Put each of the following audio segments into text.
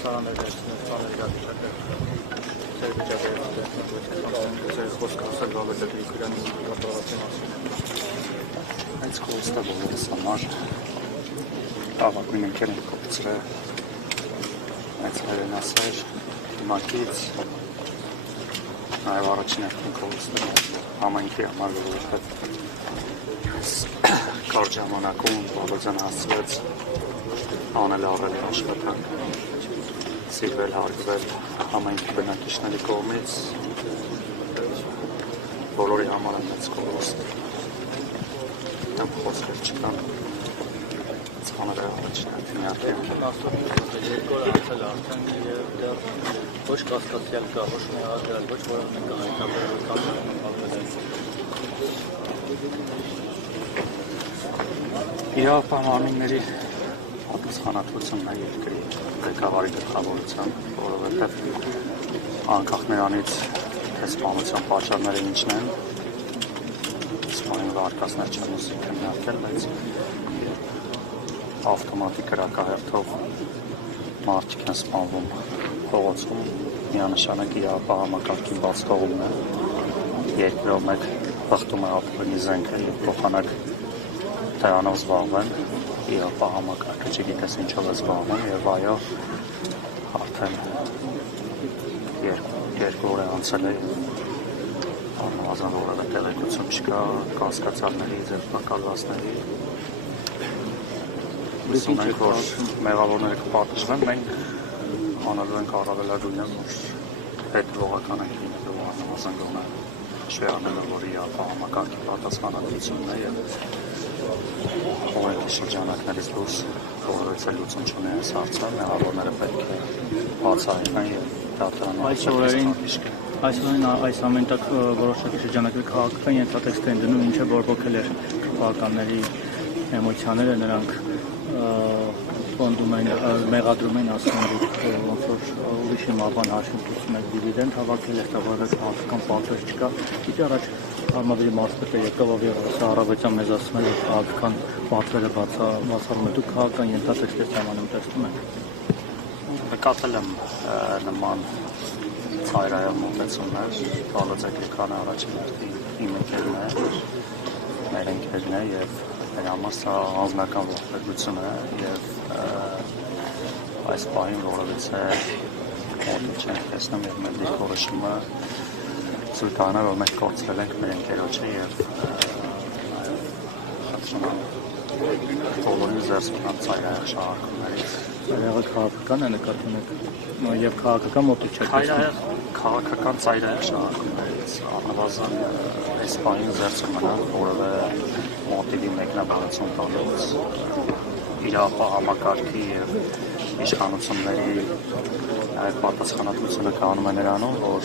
Այդ կողստը բոլորս համար ավագույն ընկեր են կողծրը այդ հայրենասեր հիմակից նաև առաջին ակտին կողստը համայնքի համար որովհետև կարճ ժամանակում Բաղդասարյանը հասցրեց անել առել աշխատանք սիրվել հարգվել համայնքի բնակիչների կողմից բոլորի համար մեծ կողոստ խոսքեր չկան ծանրը առաջին ակտին արդեն երկու արդել արդեն և դեռ ոչ կասկածյալ կա, ոչ մեղադրել, ոչ որոնք կա իրավապահ մարմինների պատասխանատվությունն է երկրի ղեկավարի գլխավորությամբ, որովհետև անկախ նրանից թե սպանության պատճառները ինչն են, սպանին վարկածներ չեն ուզի քննարկել, բայց ավտոմատիկ կրակահերթով մարդիկ են սպանվում փողոցում, միանշանակ իրավապահ համակարգի բաց թողումն է, երկրով մեկ բախտում է ապօրինի զենքը և փոխանակ դրանով զբաղվեն, իրավապահ համակարգը չգիտես ինչով է զբաղվում և այո արդեն երկու օր է անցել է առնվազն որևէ տեղեկություն չկա կասկածյալների, ձերբակալվածների ունենք, որ մեղավորները կպատժվեն, մենք անելու ենք առավելագույնը, որ հետևողական ենք լինելու առնվազն գոնե շվեյանելով, որ իրավապահ համակարգի պատասխանատվությունն է և օրենքի շրջանակներից դուրս որևէ լուծում չունի այս հարցը, մեղավորները պետք է բացահայտվեն և դատարանին Այսօրին այս ամեն տակ որոշակի շրջանակի քաղաքական ենթատեքստ են դնում, ինչը բորբոքել էր քաղաքականների էմոցիաները, նրանք մեղադրում են ասում ոնց որ ուրիշի մաբան հաշիվ դուսում եք դիվիդենդ հավաքել եք, որևէ քաղաքական պատժ չկա։ Ինչ առաջ Արմավիրի մարզպետը եկավ ավիղարսը առավոտյան մեզ ասում է, որ քաղաքական պատվերը բացառում է, դուք քաղաքական ենթատեքստեր սահմանում տեսնում եք։ Նկատել եմ նման ծայրահեղ մոտեցումներ, Բաղդասարյանը առաջին հերթին իմ ընկերն է, մեր ընկերն է և մեր համար սա անձնական ողբերգություն է և այս պահին որովհետև մոտիկ չենք տեսնում և մեր դիրքորոշումը ցույց տանում, որ մենք կորցրել ենք մեր ընկերոջը և խնդրում եմ բոլորին զերծ մնալ ծայրահեղ շահարկումներից։ Ծայրահեղը քաղաքական է նկատում եք և քաղաքական մոտիկ չեք տեսնում։ Քաղաքական ծայրահեղ շահարկումներից առնվազն այս պահին զերծ մնալ որևէ մոտիվի մեկնաբանություն տալուց իրավապահ համակարգի և իշխանությունների պատասխանատվությունը կանում է նրանում, որ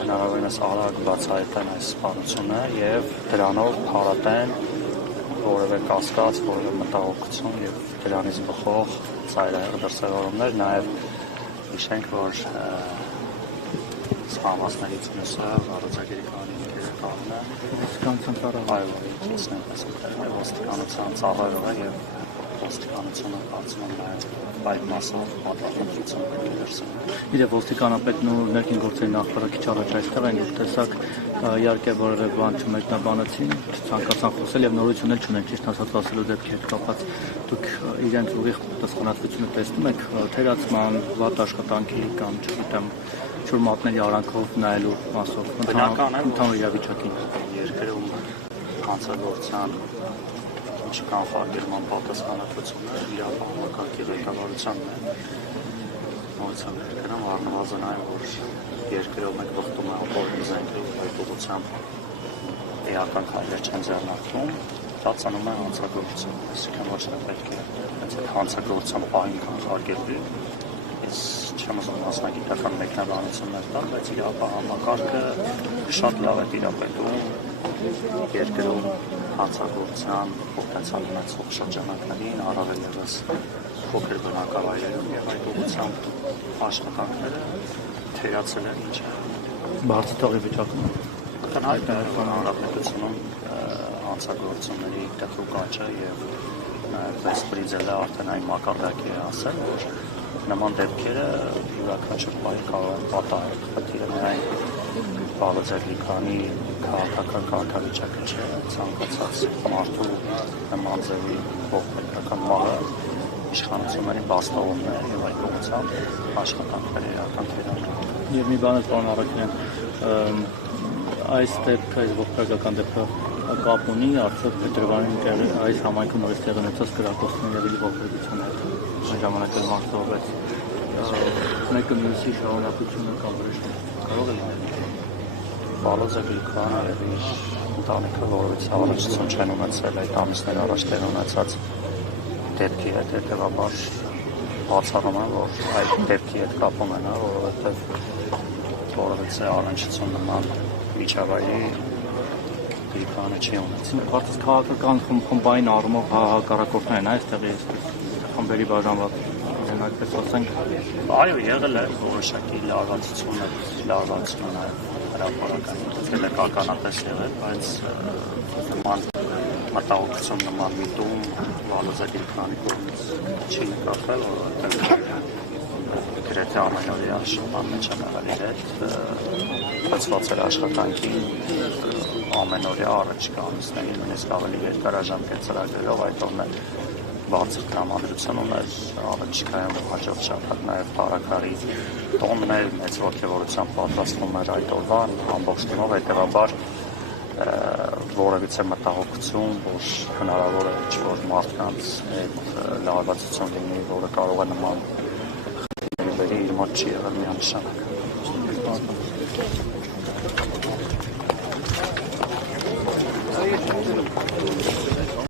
հնարավորինս արագ բացահայտեն այս սպանությունը և դրանով փարատեն որևէ կասկած, որևէ մտահոգություն և դրանից բխող ծայրահեղ դրսևորումներ, նաև հիշենք, որ սպանվածներից մյուսը Բաղդասարյանի կողմն է, ոստիկանության ծառայող է և ոստիկանությունը կարծում եմ նաև այդ մասով պատասխանատվություն պետք է դրսևորել։ Իրեւ ոստիկանապետն ու ներքին գործերի նախարարը քիչ առաջ այստեղ են դուք տեսակ իհարկե որևէ բան չմեկնաբանեցին, ցանկացան խոսել եւ նորություն էլ չունեն ճիշտ ասած ասելու դեպքի հետ կապված դուք իրենց ուղիղ պատասխանատվությունը տեսնում եք թերացման, վատ աշխատանքի կամ չգիտեմ ջուր մատների արանքով նայելու մասով ընդհանուր իրավիճակին երկրում հանցագործության չկանխարգելման պատասխանատվությունը իրավապահ համակարգի ղեկավարությանն է։ Նորից ներկայանում առնվազն այն, որ երկրով մեկ բխտում է ապօրինի զենքը այդ ուղղությամբ էական քայլեր չեն ձեռնարկվում, դա ծնում է հանցագործություն, այսինքն ոչ թե պետք է այդ հանցագործության պահին կանխարգելվի, չեմ ուզում մասնագիտական մեկնաբանություններ տալ, բայց իրավապահ համակարգը շատ լավ է տիրապետում երկրում հանցագործության պոտենցիալ ունեցող շրջանակներին, առավել ևս փոքր բնակավայրերում եւ այդ ուղղությամբ աշխատանքները թերացել են ինչ բարձր տողի վիճակում ակնհայտ է հանրապետությունում հանցագործությունների տեղուկ աճը եւ Վեսպրիձելը արդեն այն մակարդակի է ասել, որ նման դեպքերը յուրաքանչյուր բանի կարող են պատահել։ Խնդիրը միայն բաղաձայնի քաղաքական կարգավիճակը չէ, ցանկացած մարդու նման ձևի ողբերգական մահը իշխանությունների բաստողումն է եւ այդ ուղղությամբ աշխատանքների իրականացման։ Եվ մի բան է, պարոն Արաքելյան, այս դեպքը, այս ողբերգական դեպքը կապ ունի արդյոք Փետրվարին այս համայնքում նորից տեղի ունեցած կրակոցների եւ ողբերգության հետ։ Այն ժամանակ էլ մարտահրավեր մեկը մյուսի շարունակությունը կամ վրեժներ կարող է լինել։ Բաղաձայնի Գրիգորյանը եւ իր ընտանիքը որովից հավանականություն չեն ունեցել այդ ամիսներ առաջ տեղ ունեցած դեպքի հետ, հետեւաբար բացառում եմ, որ այդ դեպքի հետ կապ ունենա, որովհետեւ որովհետեւ առնչություն նման միջավայրի Գրիգորյանը չի ունեցել։ Բարձր քաղաքական խմբային առումով հակառակորդներ են այստեղի խմբերի բաժանված են այդպես ասենք։ Այո, եղել է որոշակի լարվածություն հրապարակային կանանատես եղել, բայց նման մտահոգություն, նման միտում Բաղաձայնի Գրիգորյանի կողմից չի նկատվել, որովհետև գրեթե ամենօրյա շփման մեջ եմ եղել իր հետ, ծածկված էր աշխատանքի ամենօրյա առաջիկա ամիսների, նույնիսկ ավելի երկարաժամկետ ծրագրերով, այդ օրն բարձր տրամադրություն ուներ առաջիկայում հաջորդ շաբաթ նաև Փարաքարի տոնն էր, մեծ ողջավորությամբ պատրաստվում էր այդ օրվան ամբողջ թիմով, հետևաբար որևիցե մտահոգություն, որ հնարավոր է ինչ-որ մարդկանց հետ լարվածություն լինի, որը կարող է նման խնդիրների իր մոտ չի եղել միանշանակ։